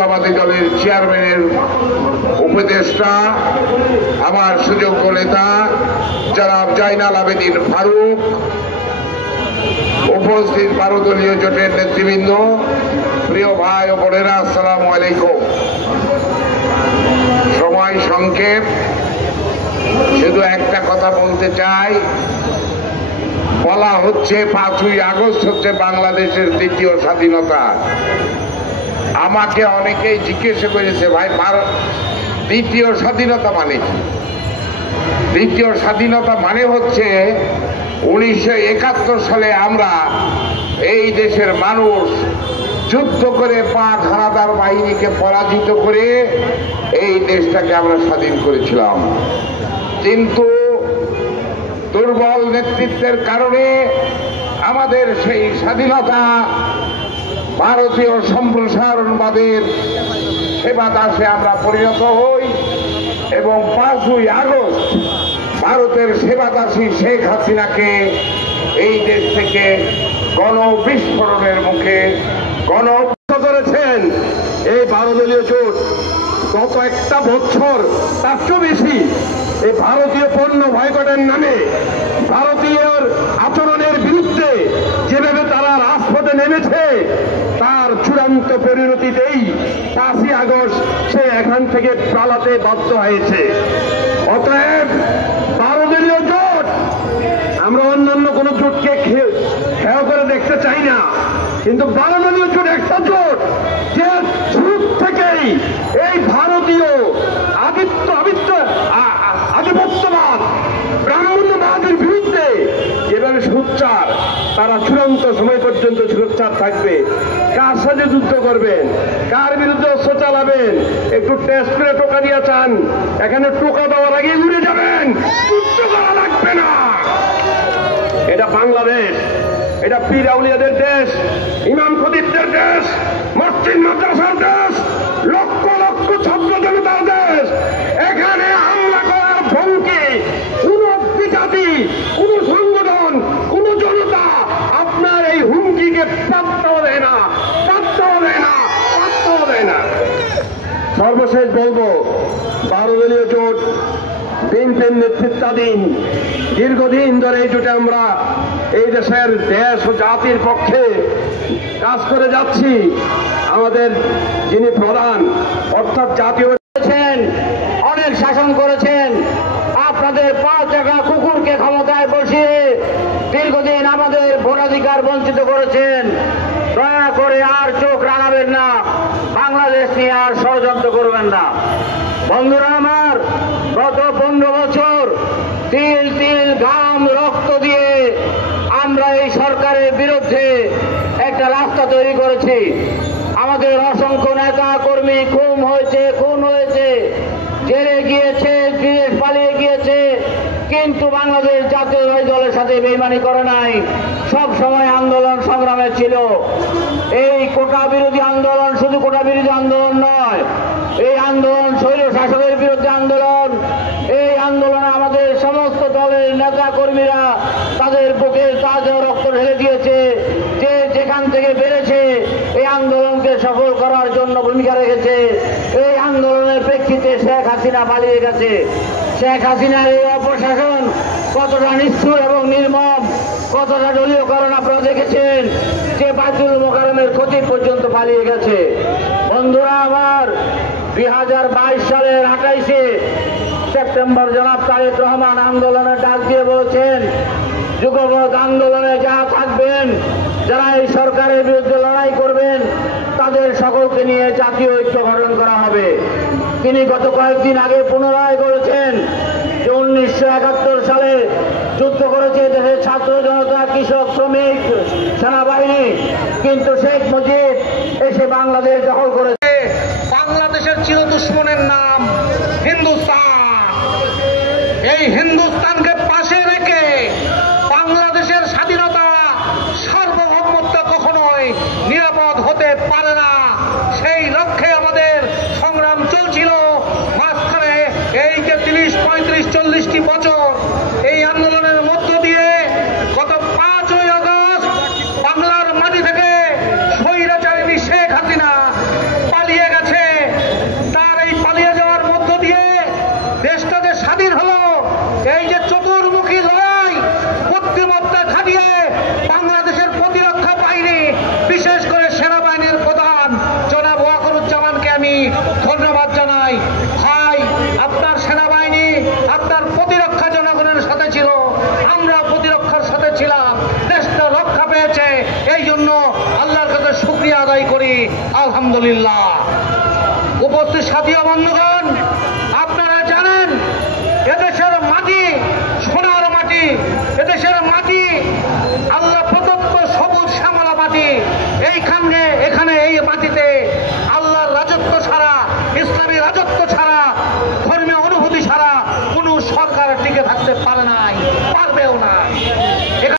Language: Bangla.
জাতীয়তাবাদী দলের চেয়ারম্যানের উপদেষ্টা, আমার সুযোগ্য নেতা জনাব জয়নাল আবেদিন ফারুক, উপস্থিত 12 দলীয় জোটের নেতৃবৃন্দ, প্রিয় ভাই ও বোনেরা, আসসালামু আলাইকুম। সময় সংক্ষেপ, শুধু একটা কথা বলতে চাই। বলা হচ্ছে 5ই আগস্ট হচ্ছে বাংলাদেশের দ্বিতীয় স্বাধীনতা। আমাকে অনেকেই জিজ্ঞেস করেছে, ভাই দ্বিতীয় স্বাধীনতা মানে কি? দ্বিতীয় স্বাধীনতা মানে হচ্ছে 1971 সালে আমরা এই দেশের মানুষ যুদ্ধ করে পাক হানাদার বাহিনীকে পরাজিত করে এই দেশটাকে আমরা স্বাধীন করেছিলাম। কিন্তু দুর্বল নেতৃত্বের কারণে আমাদের সেই স্বাধীনতা ভারতীয় সম্প্রসারণবাদের সেবা দাসে আমরা পরিণত হই এবং 5ই আগস্ট ভারতের সেবা দাসী শেখ হাসিনাকে এই দেশ থেকে গণবিস্ফোরণের মুখে করেছেন এই 12 দলীয় জোট। গত একটা বছর তার চেয়ে বেশি এই ভারতীয় পণ্য বয়কটের নামে ভারতীয় আচরণের বিরুদ্ধে যেভাবে তারা রাজপথে নেমেছে, তার চূড়ান্ত পরিণতিতেই 5ই আগস্ট সে এখান থেকে পালাতে বাধ্য হয়েছে। অতএব 12 দলীয় জোট, আমরা অন্যান্য কোন জোটকে খেয়াল করে দেখতে চাই না, কিন্তু 12 দলীয় জোট একটা জোট যে শুরু থেকেই এই ভারতীয় আধিপত্যবাদ ব্রাহ্মণ্যবাদের বিরুদ্ধে যেভাবে সোচ্চার, তারা চূড়ান্ত সময় পর্যন্ত সোচ্চার থাকবে। কার সাথে যুদ্ধ করবেন, কার বিরুদ্ধে অস্ত্র চালাবেন, একটু টেস্ট করে টোকা দিয়ে চান, এখানে টোকা দেওয়ার আগে উড়ে যাবেন, যুদ্ধ করা লাগবে না। এটা বাংলাদেশ, এটা পীর আউলিয়াদের দেশ, ইমাম খতিবদের দেশ, মসজিদ মাদ্রাসার দেশ, লক্ষ লক্ষ ছাত্র জনতার দেশ। এখানে হামলা করার ভঙ্গি কোন বিজাতি, কোন সংগঠন, কোন জনতা আপনার এই হুমকিকে পাত্তাও দেয় না, পাত্তাও দেয় না, পাত্তাও দেয় না। সর্বশেষ বলবো, 12 দলীয় জোট বিএনপির নেতৃত্বাধীন দীর্ঘদিন ধরে এই জোটে আমরা এই দেশের দেশ ও জাতির পক্ষে কাজ করে যাচ্ছি। আমাদের যিনি প্রধান অর্থাৎ জাতীয় অনেক শাসন করেছেন, আপনাদের 5 টাকা কুকুরকে ক্ষমতায় বসিয়ে দীর্ঘদিন আমাদের ভোটাধিকার বঞ্চিত করেছেন। দয়া করে আর চোখ রাঙাবেন না, বাংলাদেশ নিয়ে আর ষড়যন্ত্র করবেন না। বন্ধুরা আমার, গত 15 বছর তিল তিল ঘাম রক্ত দিয়ে আমরা এই সরকারের বিরুদ্ধে একটা রাস্তা তৈরি করেছি। আমাদের অসংখ্য নেতা কর্মী খুন হয়েছে, জেলে গিয়েছে, বিদেশ পালিয়ে গিয়েছে, কিন্তু বাংলাদেশ জাতীয়তাবাদী দলের সাথে বেইমানি করে নাই, সব সময় আন্দোলন সংগ্রামে ছিল। এই কোটা বিরোধী আন্দোলন শুধু কোটা বিরোধী আন্দোলন নয়, এই আন্দোলন স্বৈর শাসকের বিরুদ্ধে আন্দোলন। এই আন্দোলনে আমাদের সমস্ত দলের নেতা কর্মীরা তাদের বুকে তাজা রক্ত ঢেলে দিয়েছে। যে যেখান থেকে বেড়েছে এই আন্দোলনকে সফল করার জন্য ভূমিকা রেখেছে। এই আন্দোলনের প্রেক্ষিতে শেখ হাসিনা পালিয়ে গেছে। শেখ হাসিনার এই অপশাসন কতটা নিষ্ঠুর এবং নির্মম, কতটা দলীয়করণ আপনারা দেখেছেন, যে বাইতুল মোকাররমের খতিব পর্যন্ত পালিয়ে গেছে। বন্ধুরা আমার, 2022 সালের 28শে সেপ্টেম্বর জনাব তারেক রহমান আন্দোলনের ডাক দিয়ে বলেছেন, যুগপৎ আন্দোলনে যারা থাকবেন, যারা এই সরকারের বিরুদ্ধে লড়াই করবেন, তাদের সকলকে নিয়ে জাতীয় ঐক্য গঠন করা হবে। তিনি গত কয়েকদিন আগে পুনরায় বলেছেন যে 1971 সালে যুদ্ধ করেছে দেশের ছাত্র জনতা, কৃষক, শ্রমিক, সেনাবাহিনী, কিন্তু শেখ মুজিব এসে বাংলাদেশ দখল করেছে। বাংলাদেশের চিরদুশ্মনের নাম হিন্দুস্তান। এই হিন্দুস্তানকে পাশে রেখে বাংলাদেশের স্বাধীনতা, সার্বভৌমত্ব কখনোই নিরাপদ হতে পারে না। সেই লক্ষ্যে আমাদের সংগ্রাম চলছিল। মাঝখানে এই যে 30, 35, 40টি বছর এই আন্দোলনের মধ্য দিয়ে গত 5ই আগস্ট বাংলার মাটি থেকে স্বৈরাচারিণী শেখ হাসিনা পালিয়ে গেছে। আদায় করি আলহামদুলিল্লাহ। উপস্থিত সাথী ও বন্ধুগণ, আপনারা জানেন এদেশের মাটি সোনার মাটি, এদেশের মাটি আল্লাহ প্রদত্ত সবুজ শ্যামলা মাটি। এইখানে